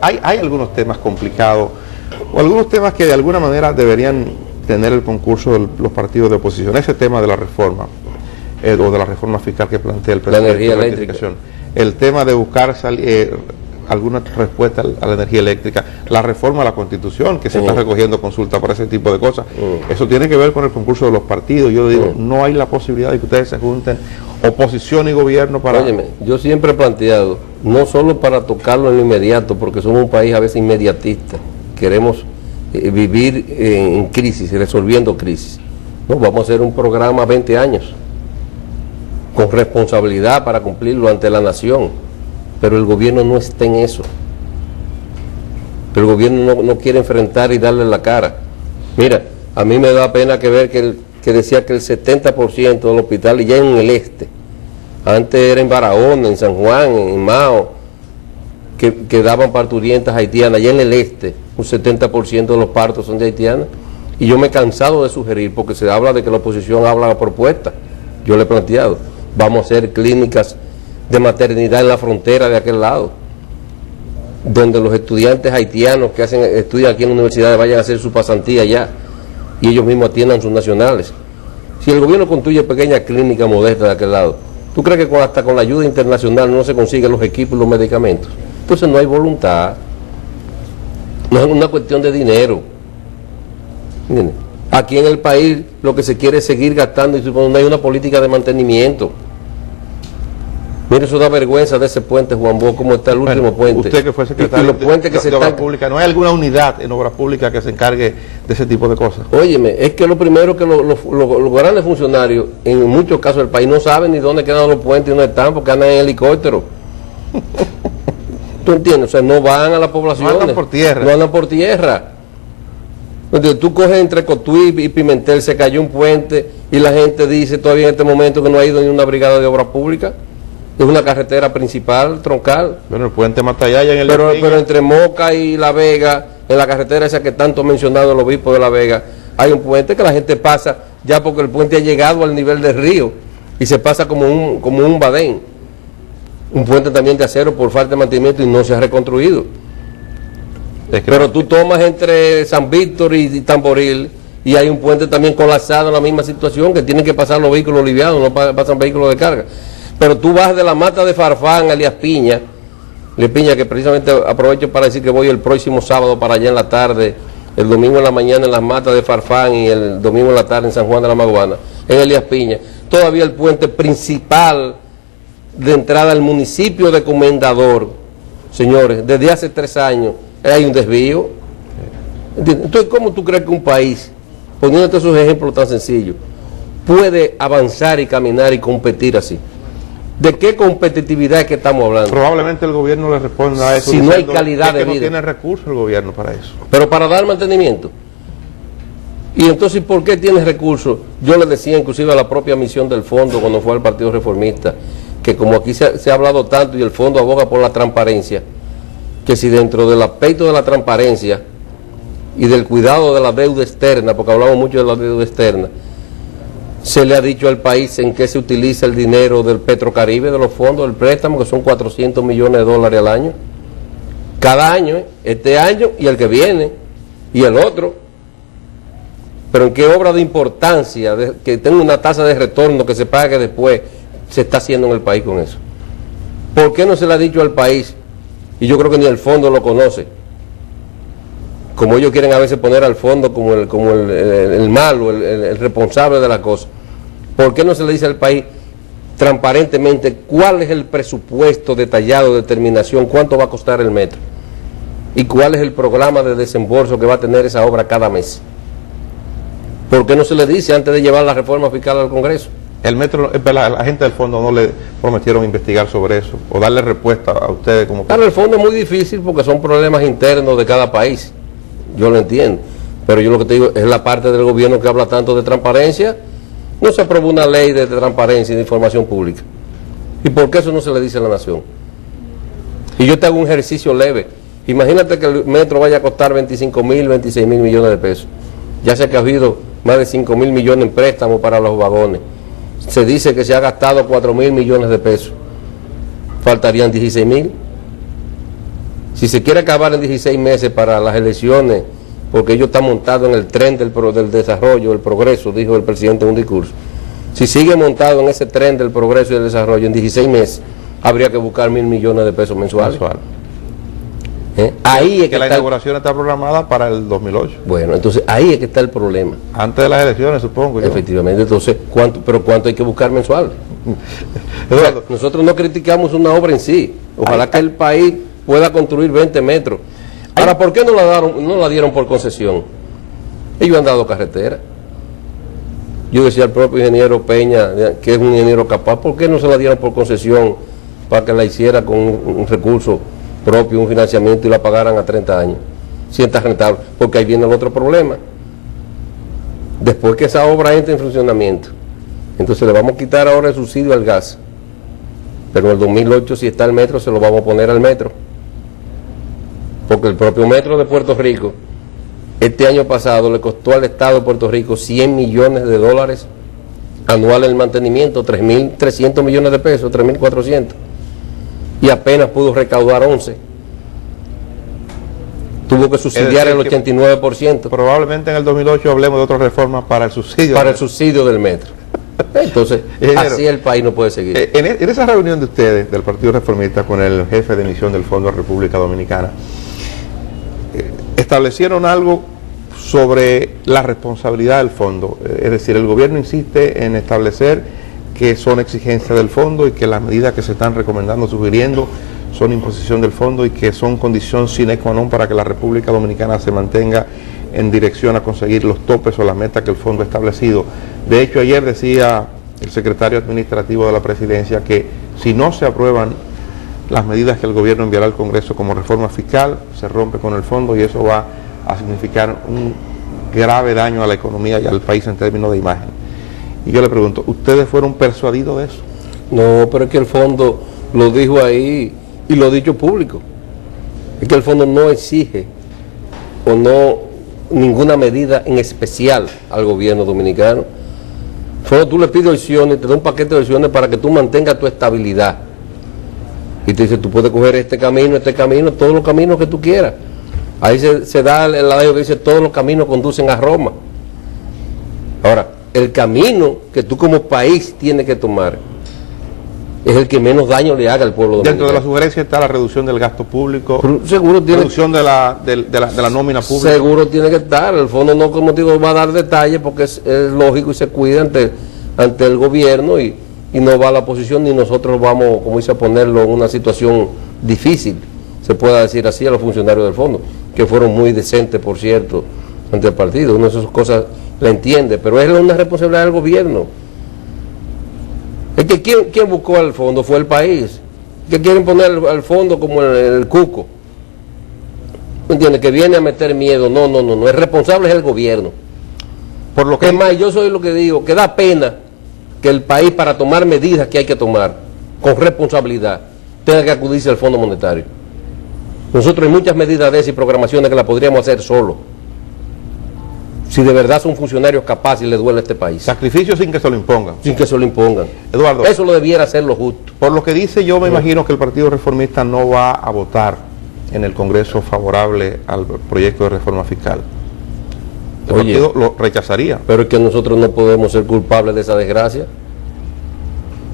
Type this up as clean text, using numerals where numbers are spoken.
Hay algunos temas complicados o algunos temas que de alguna manera deberían tener el concurso de los partidos de oposición. Ese tema de la reforma o de la reforma fiscal que plantea el presidente, la energía eléctrica, el tema de buscar alguna respuesta a la energía eléctrica, la reforma a la Constitución, que se está recogiendo consulta para ese tipo de cosas. Eso tiene que ver con el concurso de los partidos. Yo digo, no hay la posibilidad de que ustedes se junten, oposición y gobierno, para... Óyeme, yo siempre he planteado, no solo para tocarlo en lo inmediato, porque somos un país a veces inmediatista, queremos vivir en crisis, resolviendo crisis. No, vamos a hacer un programa 20 años, con responsabilidad para cumplirlo ante la nación, pero el gobierno no está en eso. Pero el gobierno no quiere enfrentar y darle la cara. Mira, a mí me da pena que ver que decía que el 70% del hospital ya en el este, antes era en Barahona, en San Juan, en Mao, que daban parturientas haitianas, ya en el este, un 70% de los partos son de haitianas. Y yo me he cansado de sugerir, porque se habla de que la oposición habla a propuesta. Yo le he planteado, vamos a hacer clínicas de maternidad en la frontera de aquel lado, donde los estudiantes haitianos que estudian aquí en la universidad vayan a hacer su pasantía allá y ellos mismos atiendan sus nacionales. Si el gobierno construye pequeñas clínicas modestas de aquel lado, ¿tú crees que hasta con la ayuda internacional no se consiguen los equipos y los medicamentos? Entonces no hay voluntad, no es una cuestión de dinero. ¿Entiendes? Aquí en el país lo que se quiere es seguir gastando y no hay una política de mantenimiento. Mire, eso da vergüenza de ese puente, Juan Bo, como está el último puente. Usted que fue secretario los puentes que de Obras Públicas, ¿no hay alguna unidad en Obras Públicas que se encargue de ese tipo de cosas? Óyeme, es que lo primero que los grandes funcionarios, en muchos casos del país, no saben ni dónde quedan los puentes y dónde están, porque andan en helicóptero. ¿Tú entiendes? O sea, no van a la población. No andan por tierra. No andan por tierra. Entonces, tú coges entre Cotuí y Pimentel, se cayó un puente y la gente dice todavía en este momento que no ha ido ni una brigada de obras públicas. Es una carretera principal, troncal. Bueno, el puente Matallaya en el... Pero entre Moca y La Vega, en la carretera esa que tanto ha mencionado el obispo de La Vega, hay un puente que la gente pasa ya porque el puente ha llegado al nivel del río y se pasa como un badén. Un puente también de acero por falta de mantenimiento y no se ha reconstruido. Pero tú tomas entre San Víctor y Tamboril y hay un puente también colapsado en la misma situación, que tienen que pasar los vehículos livianos, no pasan vehículos de carga. Pero tú vas de la Mata de Farfán a Elías Piña, que precisamente aprovecho para decir que voy el próximo sábado para allá en la tarde, el domingo en la mañana en las Matas de Farfán y el domingo en la tarde en San Juan de la Maguana, en Elías Piña. Todavía el puente principal de entrada al municipio de Comendador, señores, desde hace 3 años hay un desvío. Entonces, ¿cómo tú crees que un país, poniéndote esos ejemplos tan sencillos, puede avanzar y caminar y competir así? ¿De qué competitividad es que estamos hablando? Probablemente el gobierno le responda a eso. Si no hay calidad de vida. No tiene recursos el gobierno para eso. Pero para dar mantenimiento. Y entonces, ¿por qué tiene recursos? Yo le decía inclusive a la propia misión del fondo cuando fue al Partido Reformista, que como aquí se ha hablado tanto y el fondo aboga por la transparencia, que si dentro del aspecto de la transparencia y del cuidado de la deuda externa, porque hablamos mucho de la deuda externa, se le ha dicho al país en qué se utiliza el dinero del Petrocaribe, de los fondos del préstamo, que son 400 millones de dólares al año. Cada año, este año y el que viene, y el otro. Pero en qué obra de importancia, que tenga una tasa de retorno que se pague después, se está haciendo en el país con eso. ¿Por qué no se le ha dicho al país? Y yo creo que ni el fondo lo conoce. Como ellos quieren a veces poner al fondo como el malo, el responsable de la cosa. ¿Por qué no se le dice al país transparentemente cuál es el presupuesto detallado de determinación, cuánto va a costar el metro? ¿Y cuál es el programa de desembolso que va a tener esa obra cada mes? ¿Por qué no se le dice antes de llevar la reforma fiscal al Congreso? El metro, la gente del fondo no le prometieron investigar sobre eso o darle respuesta a ustedes como... Claro, el fondo es muy difícil porque son problemas internos de cada país. Yo lo entiendo, pero yo lo que te digo es la parte del gobierno que habla tanto de transparencia. No se aprobó una ley de transparencia y de información pública. ¿Y por qué eso no se le dice a la nación? Y yo te hago un ejercicio leve. Imagínate que el metro vaya a costar 25.000, 26.000 millones de pesos. Ya sé que ha habido más de 5.000 millones en préstamos para los vagones. Se dice que se ha gastado 4.000 millones de pesos. Faltarían 16.000. Si se quiere acabar en 16 meses para las elecciones, porque ellos están montados en el tren del desarrollo, del progreso, dijo el presidente en un discurso. Si sigue montado en ese tren del progreso y del desarrollo, en 16 meses habría que buscar 1.000 millones de pesos mensuales. Ahí es que la inauguración está programada para el 2008. Bueno, entonces ahí es que está el problema. Antes de las elecciones, supongo. Efectivamente, entonces, ¿cuánto hay que buscar mensual? O sea, nosotros no criticamos una obra en sí. Ojalá que el país pueda construir 20 metros. Ahora, ¿por qué no la dieron por concesión? Ellos han dado carretera. Yo decía al propio ingeniero Peña, que es un ingeniero capaz, ¿por qué no se la dieron por concesión para que la hiciera con un recurso propio, un financiamiento, y la pagaran a 30 años? Si está rentable. Porque ahí viene el otro problema. Después que esa obra entre en funcionamiento, entonces le vamos a quitar ahora el subsidio al gas. Pero en el 2008, si está el metro, se lo vamos a poner al metro. Porque el propio metro de Puerto Rico, este año pasado, le costó al Estado de Puerto Rico $100 millones anual el mantenimiento, 3.300 millones de pesos, 3.400. Y apenas pudo recaudar 11. Tuvo que subsidiar el 89%. Probablemente en el 2008 hablemos de otra reforma para el subsidio. Para el subsidio del metro. Entonces, así el país no puede seguir. En esa reunión de ustedes, del Partido Reformista, con el jefe de misión del Fondo de República Dominicana, establecieron algo sobre la responsabilidad del fondo. Es decir, el gobierno insiste en establecer que son exigencias del fondo y que las medidas que se están recomendando, sugiriendo, son imposición del fondo y que son condición sine qua non para que la República Dominicana se mantenga en dirección a conseguir los topes o las metas que el fondo ha establecido. De hecho, ayer decía el secretario administrativo de la presidencia que si no se aprueban las medidas que el gobierno enviará al Congreso como reforma fiscal, se rompe con el fondo y eso va a significar un grave daño a la economía y al país en términos de imagen. Y yo le pregunto, ¿ustedes fueron persuadidos de eso? No, pero es que el fondo lo dijo ahí y lo ha dicho público. Es que el fondo no exige o no ninguna medida en especial al gobierno dominicano. Solo tú le pides opciones, te da un paquete de opciones para que tú mantengas tu estabilidad. Y te dice, tú puedes coger este camino, todos los caminos que tú quieras. Ahí se da el lado que dice, todos los caminos conducen a Roma. Ahora, el camino que tú como país tienes que tomar es el que menos daño le haga al pueblo dominicano. Dentro de la sugerencia está la reducción del gasto público, seguro tiene, reducción de la nómina pública. Seguro tiene que estar. El fondo no, como digo, va a dar detalles porque es lógico y se cuida ante el gobierno y no va a la oposición ni nosotros vamos, como dice, a ponerlo en una situación difícil, se pueda decir así, a los funcionarios del fondo, que fueron muy decentes, por cierto, ante el partido. Una de esas cosas la entiende, pero es una responsabilidad del gobierno. Es que ¿quién buscó al fondo? Fue el país. Que quieren poner al fondo como el cuco. ¿Me entiendes? Que viene a meter miedo. No. El responsable es el gobierno. Por lo que es más, yo soy lo que digo, que da pena que el país, para tomar medidas que hay que tomar con responsabilidad, tenga que acudirse al Fondo Monetario. Nosotros hay muchas medidas de esas y programaciones que las podríamos hacer solo. Si de verdad son funcionarios capaces y les duele a este país. Sacrificio sin que se lo impongan. Sin que se lo impongan. Eduardo, eso lo debiera hacer lo justo. Por lo que dice, yo me imagino que el Partido Reformista no va a votar en el Congreso favorable al proyecto de reforma fiscal. El partido lo rechazaría. Pero es que nosotros no podemos ser culpables de esa desgracia.